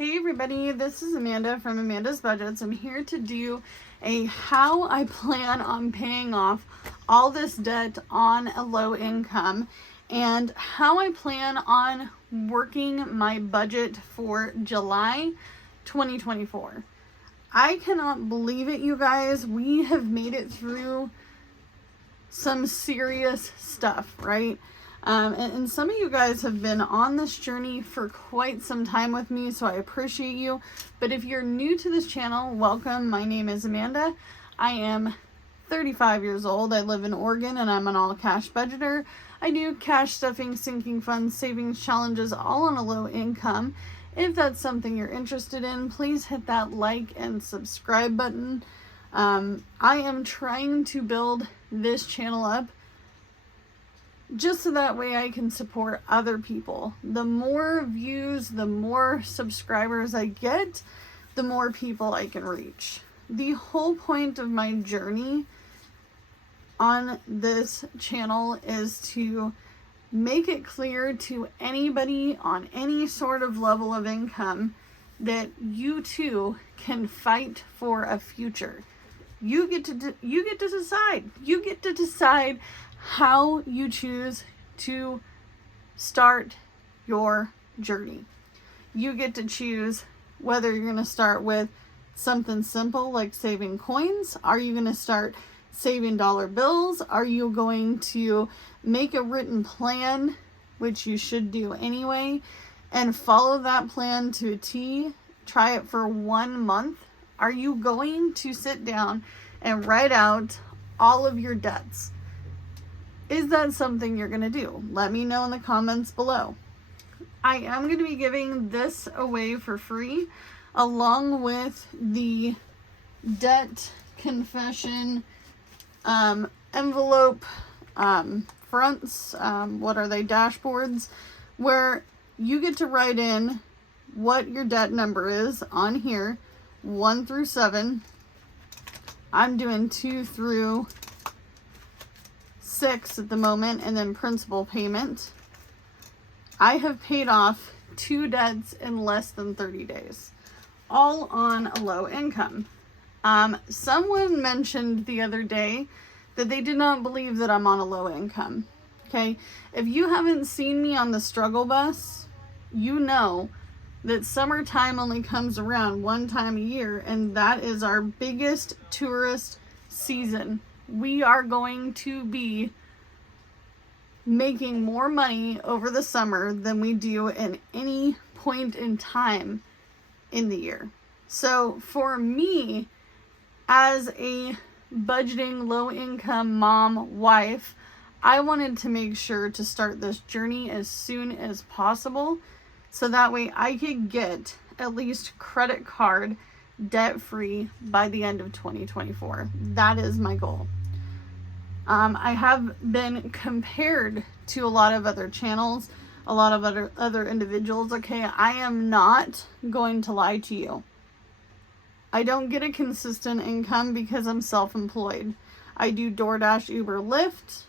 Hey everybody, this is Amanda from Amanda's Budgets. I'm here to do a how I plan on paying off all this debt on a low income and how I plan on working my budget for July 2024. I cannot believe it, you guys. We have made it through some serious stuff, right? And some of you guys have been on this journey for quite some time with me, so I appreciate you. But if you're new to this channel, welcome. My name is Amanda. I am 35 years old. I live in Oregon, and I'm an all-cash budgeter. I do cash stuffing, sinking funds, savings challenges, all on a low income. If that's something you're interested in, please hit that like and subscribe button. I am trying to build this channel up just so that way I can support other people. The more views, the more subscribers I get, the more people I can reach. The whole point of my journey on this channel is to make it clear to anybody on any sort of level of income that you too can fight for a future. You get to decide. You get to decide how you choose to start your journey. You get to choose whether you're going to start with something simple like saving coins. Are you going to start saving dollar bills? Are you going to make a written plan, which you should do anyway, and follow that plan to a T? Try it for 1 month. Are you going to sit down and write out all of your debts? Is that something you're going to do? Let me know in the comments below. I am going to be giving this away for free along with the debt confession envelope fronts. What are they? Dashboards, where you get to write in what your debt number is on here, 1 through 7. I'm doing 2 through 6 at the moment, and then principal payment. I have paid off 2 debts in less than 30 days, all on a low income. Someone mentioned the other day that they did not believe that I'm on a low income. Okay, if you haven't seen me on the struggle bus, you know that summertime only comes around 1 time a year, and that is our biggest tourist season. We are going to be making more money over the summer than we do in any point in time in the year. So for me, as a budgeting low-income mom, wife, I wanted to make sure to start this journey as soon as possible, so that way I could get at least credit card debt-free by the end of 2024. That is my goal. I have been compared to a lot of other channels, a lot of other individuals. Okay, I am not going to lie to you. I don't get a consistent income because I'm self-employed. I do DoorDash, Uber, Lyft.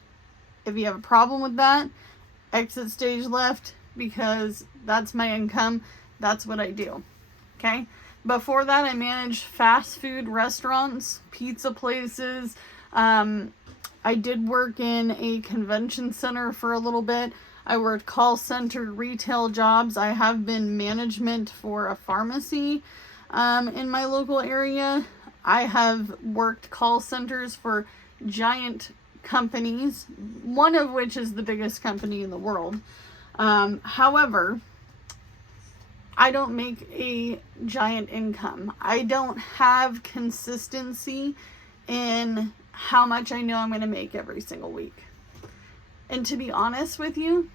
If you have a problem with that, exit stage left, because that's my income. That's what I do. Okay? Before that, I managed fast food restaurants, pizza places. I did work in a convention center for a little bit. I worked call center, retail jobs. I have been management for a pharmacy in my local area. I have worked call centers for giant companies, one of which is the biggest company in the world. However, I don't make a giant income. I don't have consistency in how much I know I'm going to make every single week. And to be honest with you,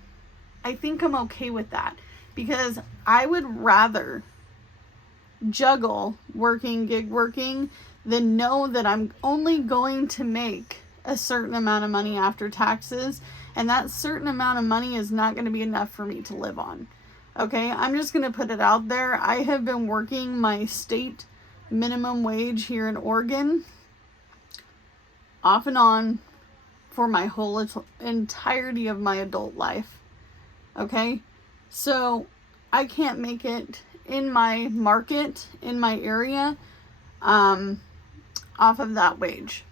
I think I'm okay with that, because I would rather juggle gig working than know that I'm only going to make a certain amount of money after taxes, and that certain amount of money is not going to be enough for me to live on. Okay, I'm just going to put it out there. I have been working my state minimum wage here in Oregon off and on for my whole entirety of my adult life. Okay, so I can't make it in my market, in my area, off of that wage.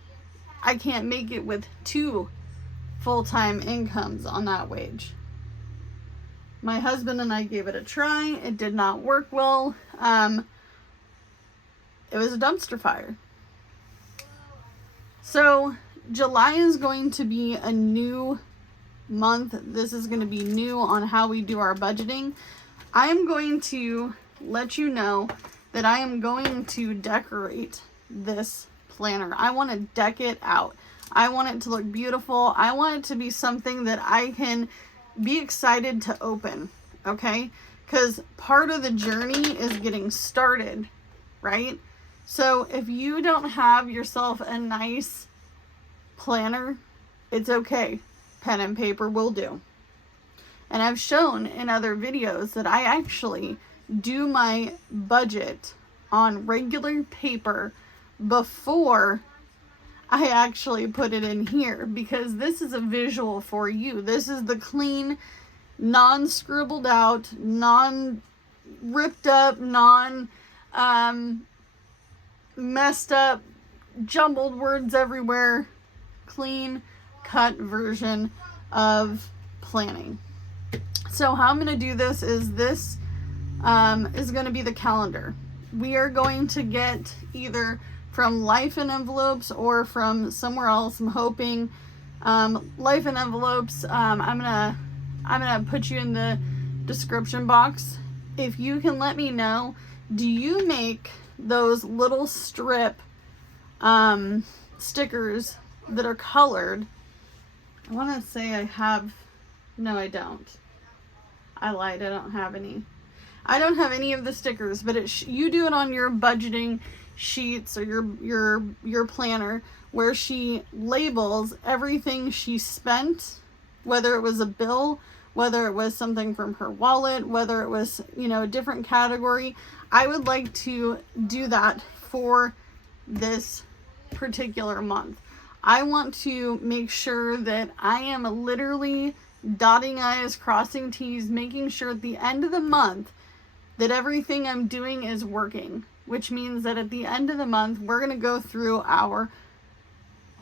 I can't make it with 2 full-time incomes on that wage. My husband and I gave it a try. It did not work well. It was a dumpster fire. So July is going to be a new month. This is going to be new on how we do our budgeting. I am going to let you know that I am going to decorate this planner. I want to deck it out. I want it to look beautiful. I want it to be something that I can be excited to open, okay? Because part of the journey is getting started, right? So if you don't have yourself a nice planner, it's okay. Pen and paper will do. And I've shown in other videos that I actually do my budget on regular paper before I actually put it in here, because this is a visual for you. This is the clean, non-scribbled out, non-ripped up, messed up, jumbled words everywhere, clean cut version of planning. So how I'm going to do this is going to be the calendar. We are going to get either from Life in Envelopes or from somewhere else. I'm hoping Life in Envelopes. I'm gonna put you in the description box. If you can let me know, do you make those little strip stickers that are colored? I want to say I have. No, I don't. I lied. I don't have any. I don't have any of the stickers, but you do it on your budgeting sheets or your planner, where she labels everything she spent, whether it was a bill, whether it was something from her wallet, whether it was, a different category. I would like to do that for this particular month. I want to make sure that I am literally dotting I's, crossing T's, making sure at the end of the month that everything I'm doing is working, which means that at the end of the month, we're going to go through our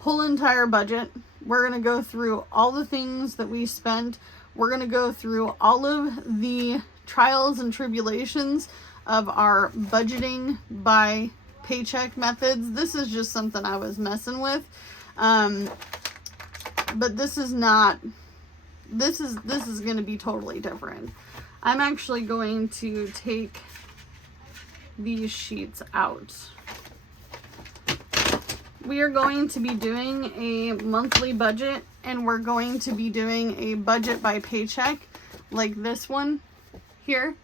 whole entire budget. We're going to go through all the things that we spent. We're going to go through all of the trials and tribulations of our budgeting by paycheck methods. This is just something I was messing with. But this is going to be totally different. I'm actually going to take these sheets out. We are going to be doing a monthly budget, and we're going to be doing a budget by paycheck like this one here.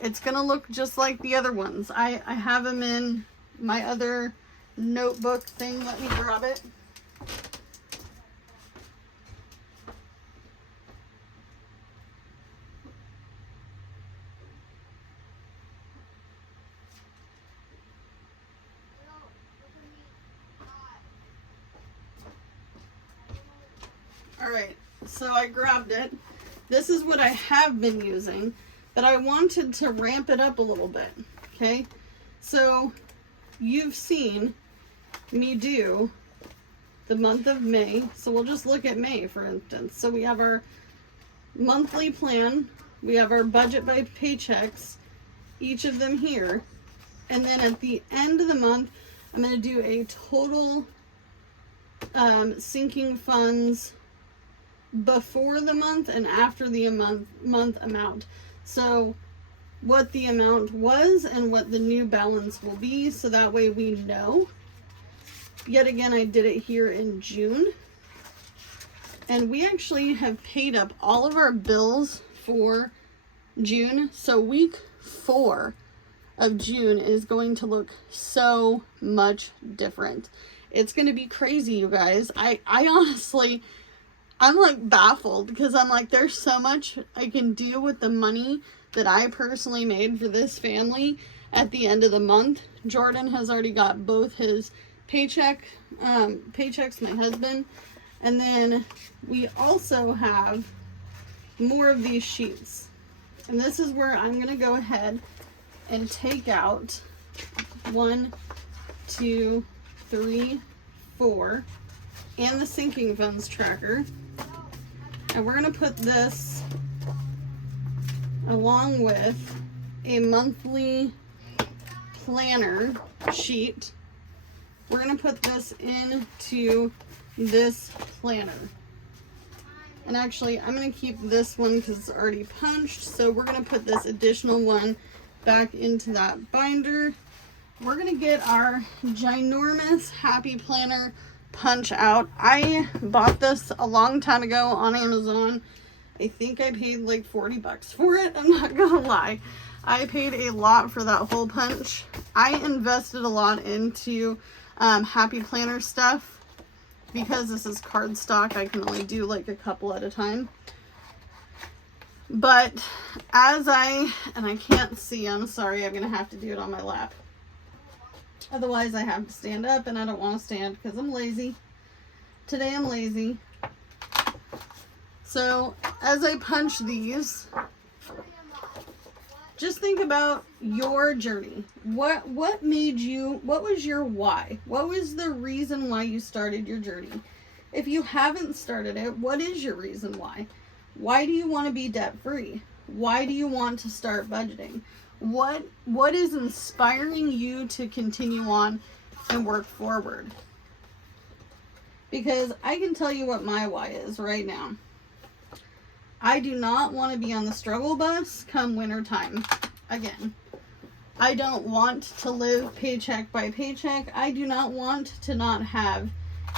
It's going to look just like the other ones. I have them in my other notebook thing. Let me grab it. Alright, so I grabbed it. This is what I have been using, but I wanted to ramp it up a little bit, okay? So you've seen me do the month of May, so we'll just look at May, for instance. So we have our monthly plan, we have our budget by paychecks, each of them here, and then at the end of the month, I'm going to do a total sinking funds before the month and after the month amount. So what the amount was and what the new balance will be, so that way we know. Yet again, I did it here in June, and we actually have paid up all of our bills for June. So week 4 of June is going to look so much different. It's going to be crazy, you guys. I honestly, I'm like baffled, because I'm like, there's so much I can do with the money that I personally made for this family at the end of the month. Jordan has already got both his paychecks, my husband, and then we also have more of these sheets. And this is where I'm going to go ahead and take out 1, 2, 3, 4, and the sinking funds tracker. And we're going to put this along with a monthly planner sheet. We're going to put this into this planner. And actually, I'm going to keep this one because it's already punched. So we're going to put this additional one back into that binder. We're going to get our ginormous Happy Planner punch out. I bought this a long time ago on Amazon. I think I paid like 40 bucks for it. I'm not going to lie. I paid a lot for that whole punch. I invested a lot into Happy Planner stuff. Because this is cardstock, I can only do like a couple at a time. But as and I can't see, I'm sorry, I'm going to have to do it on my lap. Otherwise, I have to stand up, and I don't want to stand because I'm lazy. Today I'm lazy. So as I punch these, just think about your journey. What was your why? What was the reason why you started your journey? If you haven't started it, what is your reason why? Why do you want to be debt free? Why do you want to start budgeting? What is inspiring you to continue on and work forward? Because I can tell you what my why is right now. I do not want to be on the struggle bus come winter time again. I don't want to live paycheck by paycheck. I do not want to not have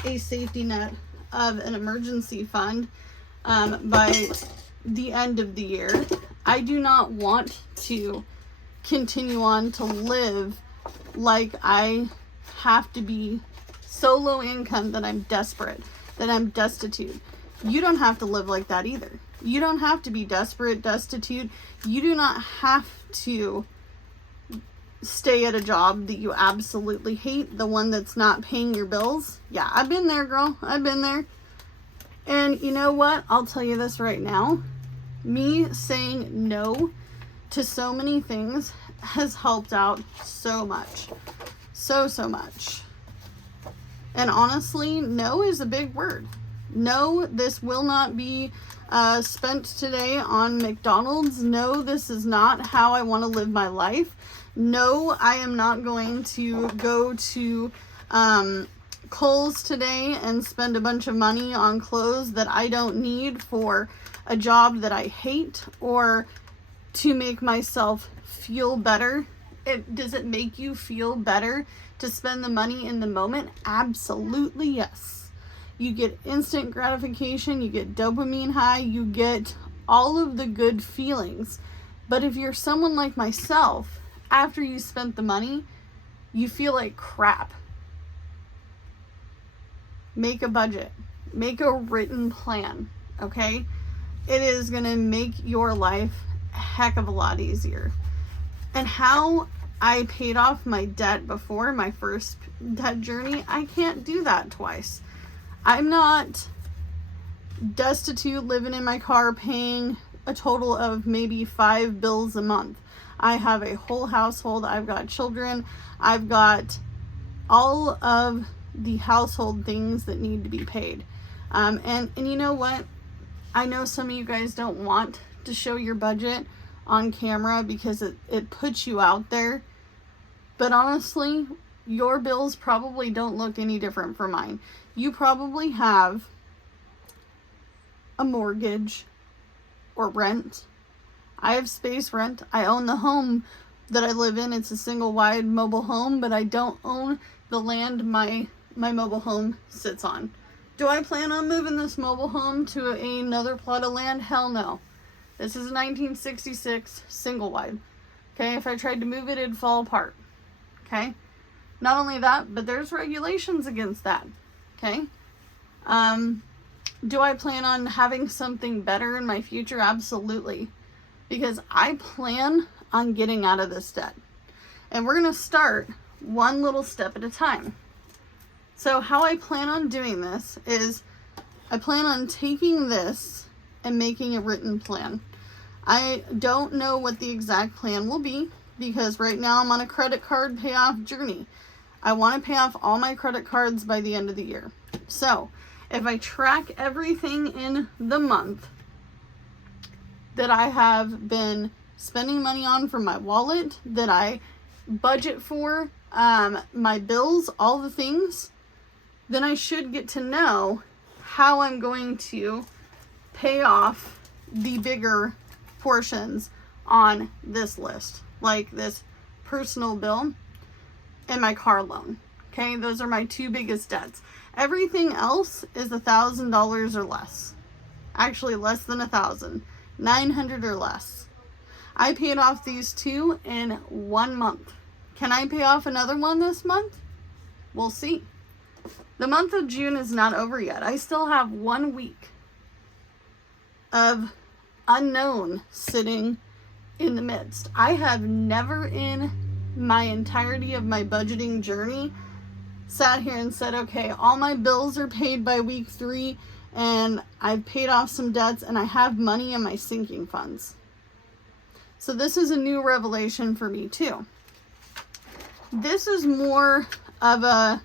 a safety net of an emergency fund by the end of the year. I do not want to continue on to live like I have to be so low income that I'm desperate, that I'm destitute. You don't have to live like that either. You don't have to be desperate, destitute. You do not have to stay at a job that you absolutely hate, the one that's not paying your bills. Yeah, I've been there, girl. I've been there. And you know what? I'll tell you this right now. Me saying no to so many things has helped out so much. So much. And honestly, no is a big word. No, this will not be spent today on McDonald's. No, this is not how I want to live my life. No, I am not going to go to Kohl's today and spend a bunch of money on clothes that I don't need for a job that I hate, or to make myself feel better. Does it make you feel better to spend the money in the moment? Absolutely yes. You get instant gratification, you get dopamine high, you get all of the good feelings. But if you're someone like myself, after you spent the money, you feel like crap. Make a budget. Make a written plan, okay? It is going to make your life a heck of a lot easier. And how I paid off my debt before, my first debt journey, I can't do that twice. I'm not destitute, living in my car, paying a total of maybe 5 bills a month. I have a whole household. I've got children. I've got all of the household things that need to be paid. And you know what? I know some of you guys don't want to show your budget on camera because it puts you out there. But honestly, your bills probably don't look any different from mine. You probably have a mortgage or rent. I have space rent. I own the home that I live in. It's a single wide mobile home, but I don't own the land my mobile home sits on. Do I plan on moving this mobile home to another plot of land? Hell no. This is a 1966 single wide. Okay, if I tried to move it, it'd fall apart. Okay? Not only that, but there's regulations against that. Okay? Do I plan on having something better in my future? Absolutely. Because I plan on getting out of this debt. And we're going to start one little step at a time. So how I plan on doing this is I plan on taking this and making a written plan. I don't know what the exact plan will be. because right now I'm on a credit card payoff journey. I want to pay off all my credit cards by the end of the year. So if I track everything in the month that I have been spending money on from my wallet, that I budget for, my bills, all the things, then I should get to know how I'm going to pay off the bigger portions on this list, like this personal bill and my car loan. Okay, those are my two biggest debts. Everything else is $1,000 or less. Actually, less than 1,000, 900 or less. I paid off these two in 1 month. Can I pay off another one this month? We'll see. The month of June is not over yet. I still have 1 week of unknown sitting in the midst. I have never in my entirety of my budgeting journey sat here and said, okay, all my bills are paid by week 3 and I've paid off some debts and I have money in my sinking funds. So this is a new revelation for me too. This is more of a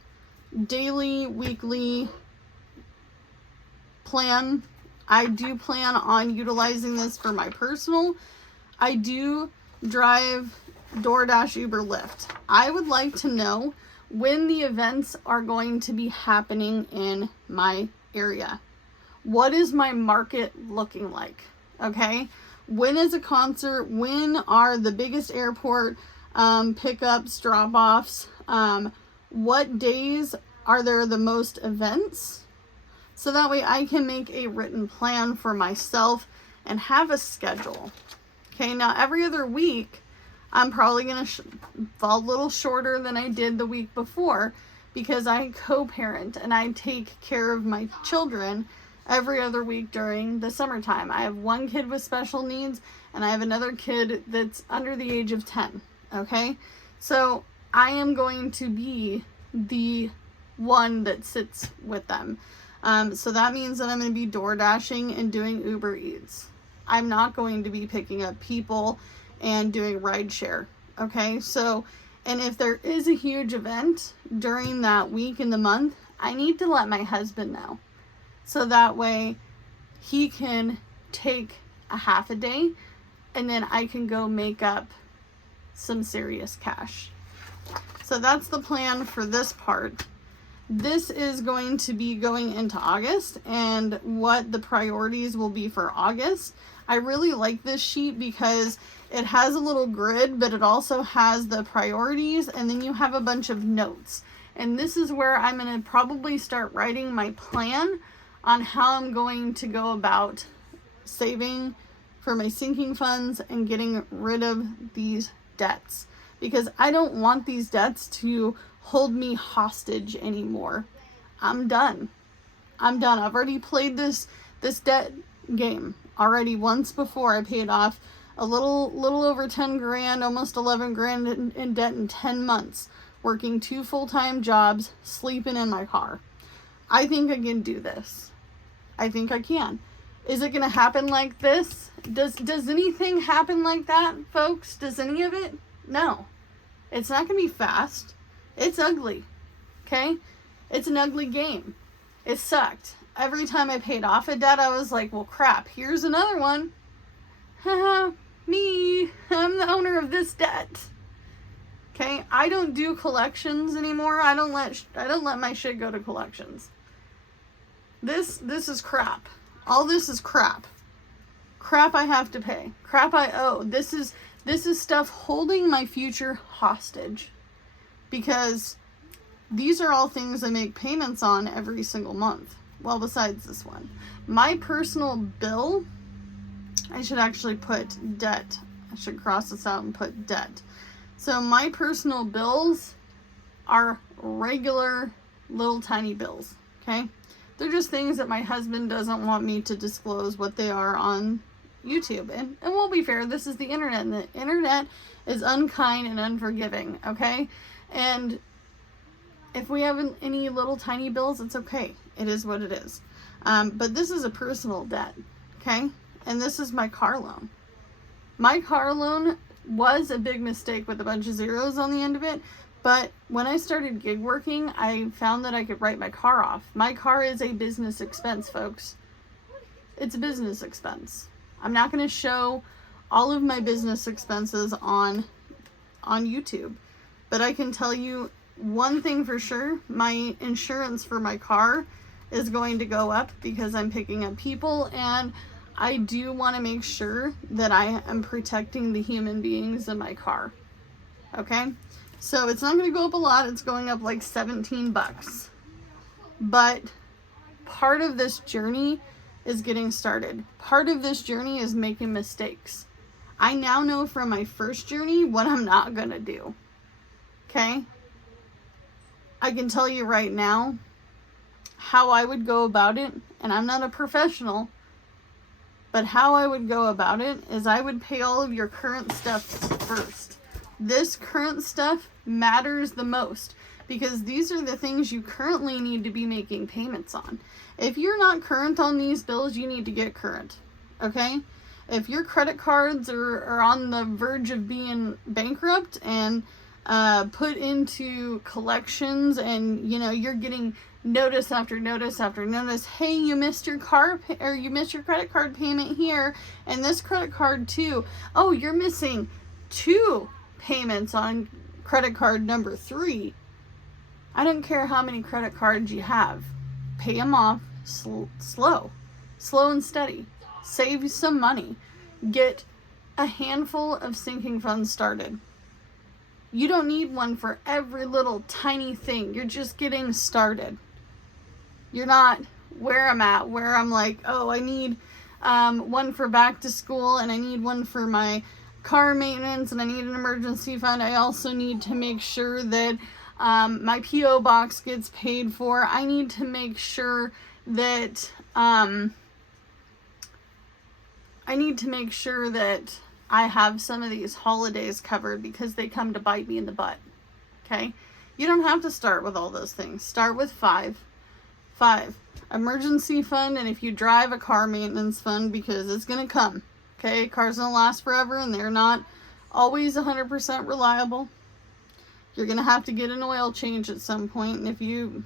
daily, weekly plan. I do plan on utilizing this for my personal. I do drive DoorDash, Uber, Lyft. I would like to know when the events are going to be happening in my area. What is my market looking like? Okay. When is a concert? When are the biggest airport pickups, drop-offs? What days are there the most events? So that way I can make a written plan for myself and have a schedule. Okay, now every other week, I'm probably going to fall a little shorter than I did the week before because I co-parent and I take care of my children every other week during the summertime. I have one kid with special needs and I have another kid that's under the age of 10. Okay, so I am going to be the one that sits with them. So that means that I'm going to be door dashing and doing Uber Eats. I'm not going to be picking up people and doing rideshare. Okay, so, and if there is a huge event during that week in the month, I need to let my husband know. So that way he can take a half a day and then I can go make up some serious cash. So that's the plan for this part. This is going to be going into August and what the priorities will be for August. I really like this sheet because it has a little grid, but it also has the priorities and then you have a bunch of notes. And this is where I'm going to probably start writing my plan on how I'm going to go about saving for my sinking funds and getting rid of these debts. Because I don't want these debts to hold me hostage anymore. I'm done. I've already played this debt game already once before. I paid off a little over 10 grand, almost 11 grand in debt in 10 months, working 2 full-time jobs, sleeping in my car. I think I can do this. I think I can. Is it going to happen like this? Does anything happen like that, folks? Does any of it? No. It's not going to be fast. It's ugly. Okay? It's an ugly game. It sucked. Every time I paid off a debt, I was like, well, crap, here's another one. Haha, me. I'm the owner of this debt. Okay? I don't do collections anymore. I don't let my shit go to collections. This is crap. All this is crap. Crap I have to pay. Crap I owe. This is stuff holding my future hostage. Because these are all things I make payments on every single month. Well, besides this one. My personal bill, I should actually put debt. I should cross this out and put debt. So my personal bills are regular little tiny bills. Okay? They're just things that my husband doesn't want me to disclose what they are on YouTube. And we'll be fair, this is the internet, and the internet is unkind and unforgiving, okay? And if we have any little tiny bills, it's okay. It is what it is. But this is a personal debt, okay? And this is my car loan. My car loan was a big mistake with a bunch of zeros on the end of it. But when I started gig working, I found that I could write my car off. My car is a business expense, folks. It's a business expense. I'm not going to show all of my business expenses on YouTube, but I can tell you one thing for sure. My insurance for my car is going to go up because I'm picking up people, and I do want to make sure that I am protecting the human beings in my car. Okay? So it's not going to go up a lot. It's going up like $17. But part of this journey is getting started. Part of this journey is making mistakes. I now know from my first journey what I'm not going to do. Okay? I can tell you right now how I would go about it, and I'm not a professional, but how I would go about it is I would pay all of your current stuff first. This current stuff matters the most because these are the things you currently need to be making payments on. If you're not current on these bills, you need to get current, okay? If your credit cards are on the verge of being bankrupt and put into collections, and you know you're getting notice after notice after notice, hey, you missed your you missed your credit card payment here, and this credit card too. Oh, you're missing 2 payments on credit card number 3. I don't care how many credit cards you have. Pay them off slow and steady. Save you some money. Get a handful of sinking funds started. You don't need one for every little tiny thing. You're just getting started. You're not where I'm at, where I'm like, oh, I need one for back to school, and I need one for my car maintenance, and I need an emergency fund. I also need to make sure that my P.O. box gets paid for. I need to make sure that I have some of these holidays covered because they come to bite me in the butt. Okay? You don't have to start with all those things. Start with 5. 5. Emergency fund, and if you drive, a car maintenance fund, because it's going to come. Okay? Cars don't last forever, and they're not always 100% reliable. You're going to have to get an oil change at some point, and if you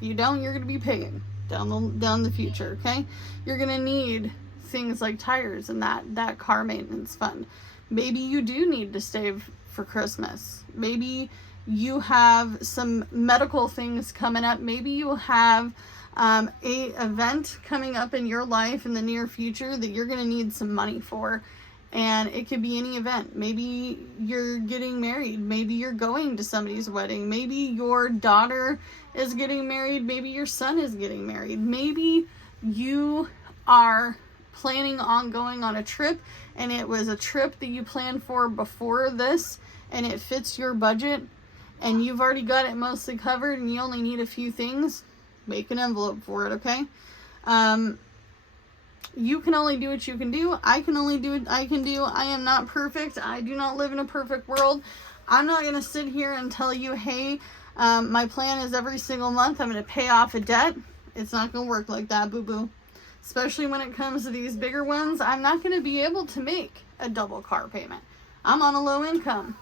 don't, you're going to be paying down the future, okay? You're going to need things like tires and that car maintenance fund. Maybe you do need to save for Christmas. Maybe you have some medical things coming up. Maybe you have a event coming up in your life in the near future that you're going to need some money for. And it could be any event. Maybe you're getting married. Maybe you're going to somebody's wedding. Maybe your daughter is getting married. Maybe your son is getting married. Maybe you are planning on going on a trip, and it was a trip that you planned for before this, and it fits your budget, and you've already got it mostly covered, and you only need a few things. Make an envelope for it, okay? You can only do what you can do. I can only do what I can do. I am not perfect. I do not live in a perfect world. I'm not going to sit here and tell you, hey, my plan is every single month I'm going to pay off a debt. It's not going to work like that, boo-boo. Especially when it comes to these bigger ones, I'm not going to be able to make a double car payment. I'm on a low income.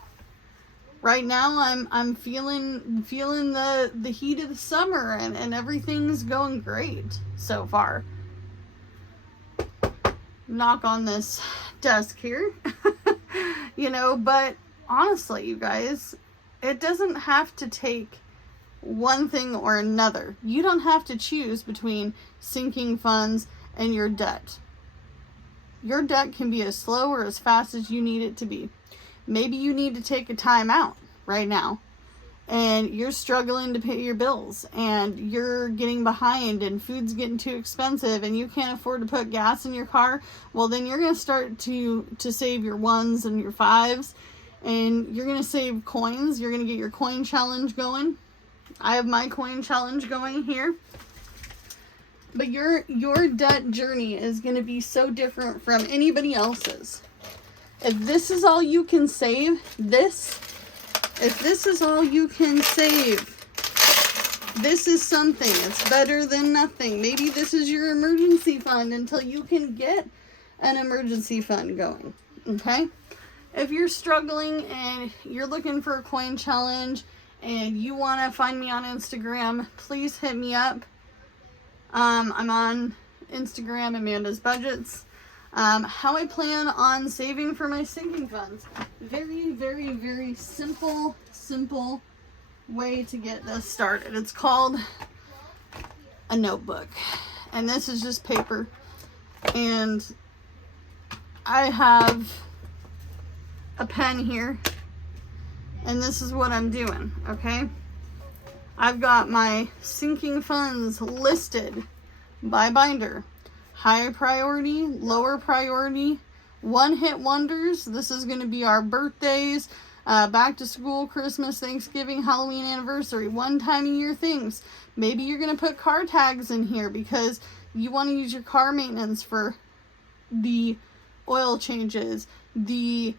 Right now, I'm feeling the heat of the summer, and everything's going great so far. Knock on this desk here. But honestly, you guys, it doesn't have to take one thing or another. You don't have to choose between sinking funds and your debt. Your debt can be as slow or as fast as you need it to be. Maybe you need to take a time out right now, and you're struggling to pay your bills, and you're getting behind, and food's getting too expensive, and you can't afford to put gas in your car. Well, then you're going to start to save your 1s and your 5s, and you're going to save coins. You're going to get your coin challenge going. I have my coin challenge going here. But your debt journey is going to be so different from anybody else's. If this is all you can save, if this is all you can save, this is something. It's better than nothing. Maybe this is your emergency fund until you can get an emergency fund going. Okay? if you're struggling and you're looking for a coin challenge and you want to find me on Instagram, please hit me up. I'm on Instagram, Amanda's Budgets. How I plan on saving for my sinking funds. Very, very, very simple way to get this started. It's called a notebook. And this is just paper. And I have a pen here. And this is what I'm doing, okay? I've got my sinking funds listed by binder. High priority, lower priority, one-hit wonders. This is going to be our birthdays, back to school, Christmas, Thanksgiving, Halloween, anniversary, one-time-a-year things. Maybe you're going to put car tags in here because you want to use your car maintenance for the oil changes, the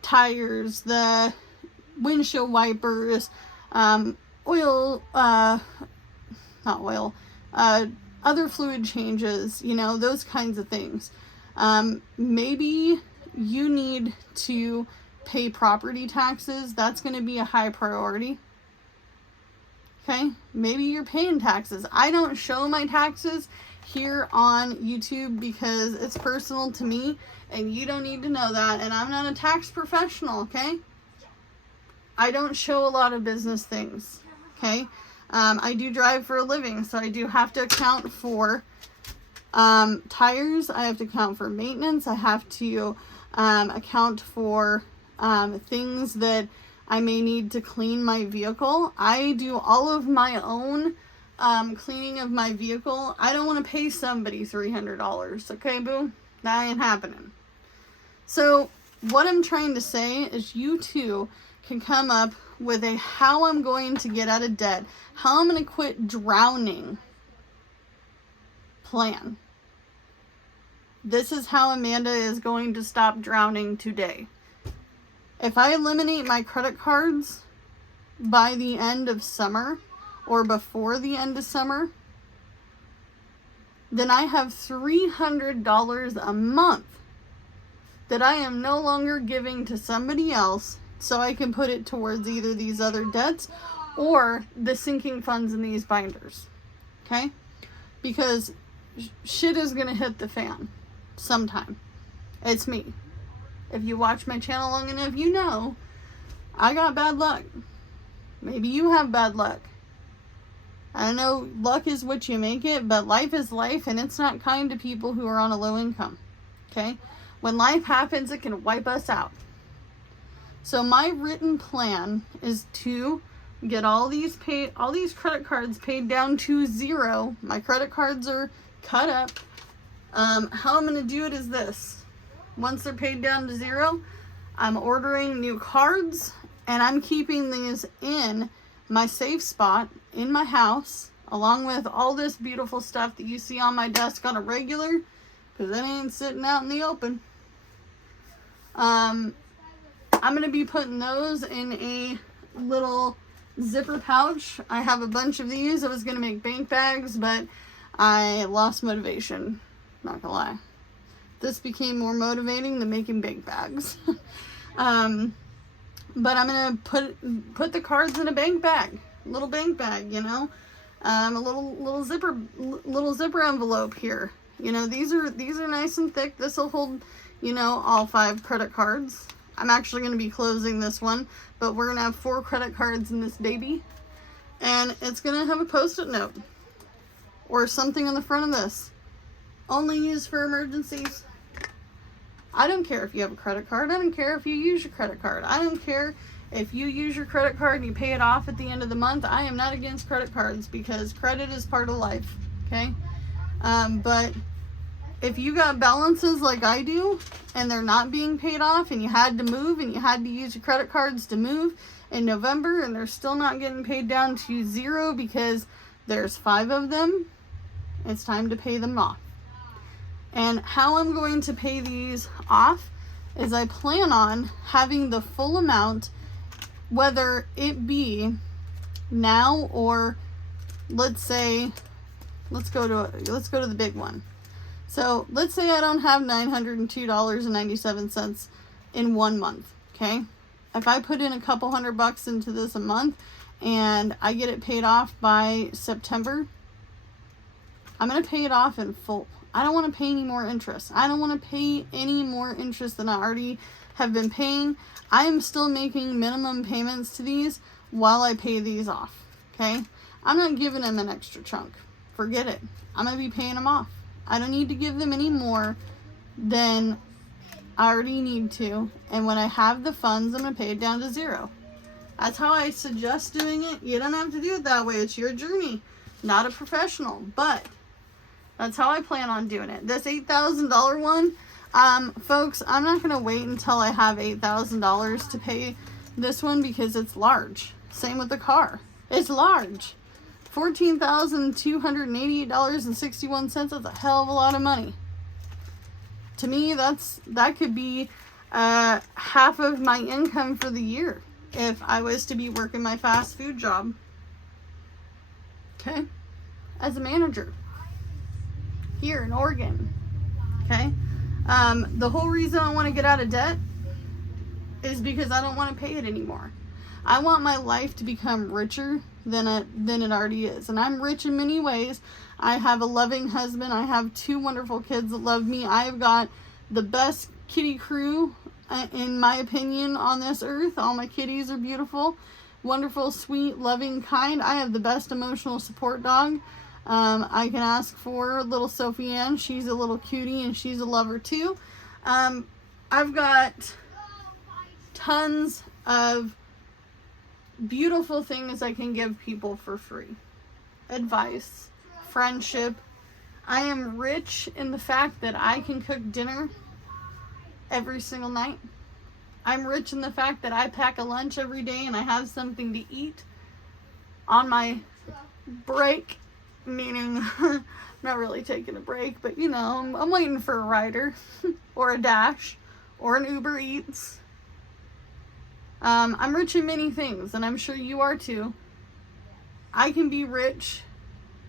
tires, the windshield wipers, oil, not oil, other fluid changes, you know, those kinds of things. Maybe you need to pay property taxes. That's going to be a high priority. Okay, maybe you're paying taxes. I don't show my taxes here on YouTube because it's personal to me and you don't need to know that. And I'm not a tax professional, okay? I don't show a lot of business things, okay? I do drive for a living, so I do have to account for tires. I have to account for maintenance. I have to account for things that I may need to clean my vehicle. I do all of my own cleaning of my vehicle. I don't want to pay somebody $300, okay, boo? That ain't happening. So what I'm trying to say is you too can come up with a how I'm going to get out of debt, how I'm going to quit drowning plan. This is how Amanda is going to stop drowning today. If I eliminate my credit cards by the end of summer or before the end of summer, then I have $300 a month that I am no longer giving to somebody else so I can put it towards either these other debts or the sinking funds in these binders. Okay? Because shit is going to hit the fan sometime. It's me. If you watch my channel long enough, you know I got bad luck. Maybe you have bad luck. I know luck is what you make it, but life is life and it's not kind to people who are on a low income. Okay? When life happens, it can wipe us out. So my written plan is to get all these credit cards paid down to zero. My credit cards are cut up. How I'm going to do it is this. Once they're paid down to zero, I'm ordering new cards and I'm keeping these in my safe spot in my house, along with all this beautiful stuff that you see on my desk on a regular, because it ain't sitting out in the open. I'm going to be putting those in a little zipper pouch. I have a bunch of these. I was going to make bank bags, but I lost motivation. Not gonna lie. This became more motivating than making bank bags. But I'm going to put the cards in a bank bag. Little bank bag, you know. A little zipper envelope here. You know, these are nice and thick. This will hold, you know, all 5 credit cards. I'm actually going to be closing this one, but we're going to have 4 credit cards in this baby. And it's going to have a post-it note or something on the front of this. Only used for emergencies. I don't care if you have a credit card. I don't care if you use your credit card. I don't care if you use your credit card and you pay it off at the end of the month. I am not against credit cards because credit is part of life. Okay? But if you got balances like I do and they're not being paid off and you had to move and you had to use your credit cards to move in November and they're still not getting paid down to zero because there's 5 of them, it's time to pay them off. And how I'm going to pay these off is I plan on having the full amount, whether it be now or let's go to the big one. So let's say I don't have $902.97 in 1 month, okay? If I put in a couple $100 into this a month and I get it paid off by September, I'm going to pay it off in full. I don't want to pay any more interest. I don't want to pay any more interest than I already have been paying. I am still making minimum payments to these while I pay these off, okay? I'm not giving them an extra chunk. Forget it. I'm going to be paying them off. I don't need to give them any more than I already need to. And when I have the funds, I'm going to pay it down to 0. That's how I suggest doing it. You don't have to do it that way. It's your journey. Not a professional, but that's how I plan on doing it. This $8,000 one, folks, I'm not going to wait until I have $8,000 to pay this one because it's large. Same with the car. It's large. $14,288.61. That's a hell of a lot of money. To me, that could be half of my income for the year if I was to be working my fast food job. Okay? As a manager here in Oregon. Okay? The whole reason I want to get out of debt is because I don't want to pay it anymore. I want my life to become richer than it already is. And I'm rich in many ways. I have a loving husband. I have 2 wonderful kids that love me. I've got the best kitty crew, in my opinion, on this earth. All my kitties are beautiful, wonderful, sweet, loving, kind. I have the best emotional support dog I can ask for. Little Sophie Ann. She's a little cutie and she's a lover too. I've got tons of beautiful things I can give people for free. Advice, friendship. I am rich in the fact that I can cook dinner every single night. I'm rich in the fact that I pack a lunch every day and I have something to eat on my break, meaning not really taking a break, but you know, I'm waiting for a rider or a Dash or an Uber Eats. I'm rich in many things, and I'm sure you are too. I can be rich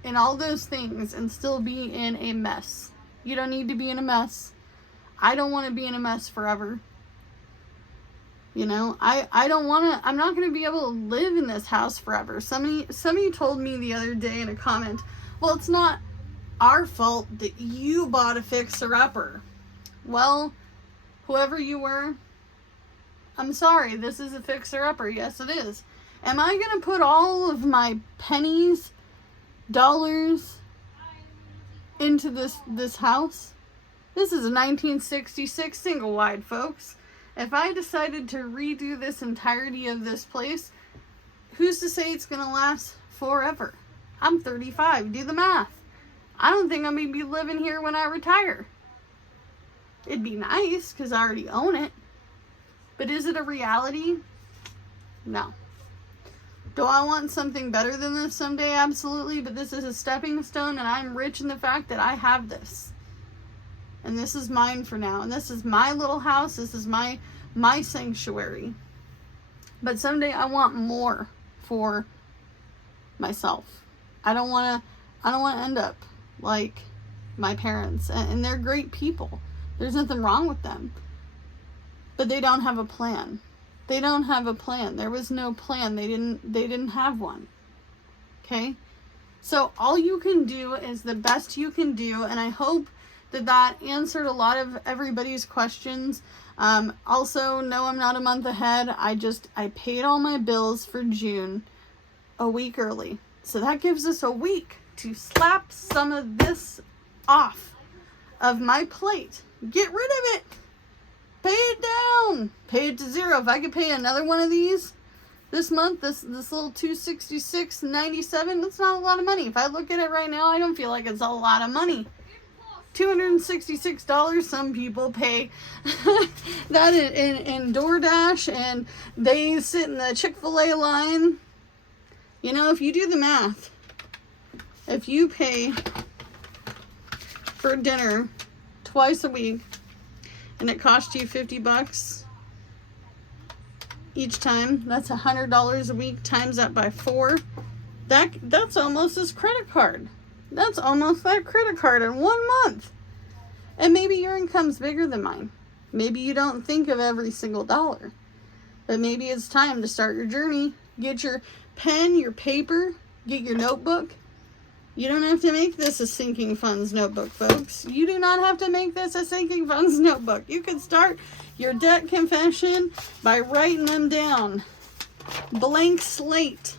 in all those things and still be in a mess. You don't need to be in a mess. I don't want to be in a mess forever. You know, I don't want to, I'm not going to be able to live in this house forever. Somebody told me the other day in a comment, well, it's not our fault that you bought a fixer-upper. Well, whoever you were, I'm sorry, this is a fixer-upper. Yes, it is. Am I going to put all of my pennies, dollars into this house? This is a 1966 single wide, folks. If I decided to redo this entirety of this place, who's to say it's going to last forever? I'm 35. Do the math. I don't think I'm going to be living here when I retire. It'd be nice because I already own it. But is it a reality? No. Do I want something better than this someday? Absolutely. But this is a stepping stone, and I'm rich in the fact that I have this. And this is mine for now. And this is my little house. This is my sanctuary. But someday I want more for myself. I don't want to end up like my parents. And they're great people. There's nothing wrong with them. But they don't have a plan. They don't have a plan. There was no plan. They didn't have one. Okay? So all you can do is the best you can do, and I hope that answered a lot of everybody's questions. Also, no, I'm not a month ahead. I paid all my bills for June a week early. So that gives us a week to slap some of this off of my plate. Get rid of it. Pay it down. Pay it to 0. If I could pay another one of these this month, this little $266.97, that's not a lot of money. If I look at it right now, I don't feel like it's a lot of money. $266, some people pay that in DoorDash, and they sit in the Chick-fil-A line. You know, if you do the math, if you pay for dinner twice a week and it costs you $50 each time, that's $100 a week. Times that by 4. That's almost his credit card. That's almost that credit card in 1 month. And maybe your income's bigger than mine. Maybe you don't think of every single dollar. But maybe it's time to start your journey. Get your pen, your paper, get your notebook. You don't have to make this a sinking funds notebook, folks. You do not have to make this a sinking funds notebook. You can start your debt confession by writing them down. Blank slate.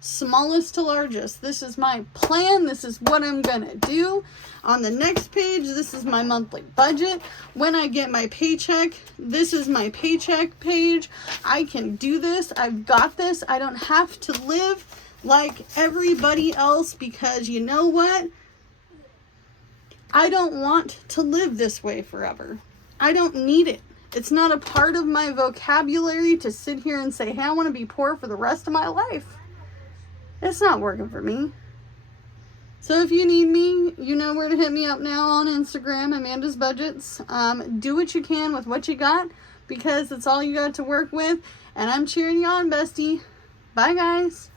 Smallest to largest. This is my plan. This is what I'm gonna do. On the next page, this is my monthly budget. When I get my paycheck, this is my paycheck page. I can do this. I've got this. I don't have to live like everybody else, because you know what? I don't want to live this way forever. I don't need it. It's not a part of my vocabulary to sit here and say, hey, I want to be poor for the rest of my life. It's not working for me. So if you need me, you know where to hit me up now on Instagram, Amanda's Budgets. Do what you can with what you got, because it's all you got to work with. And I'm cheering you on, bestie. Bye, guys.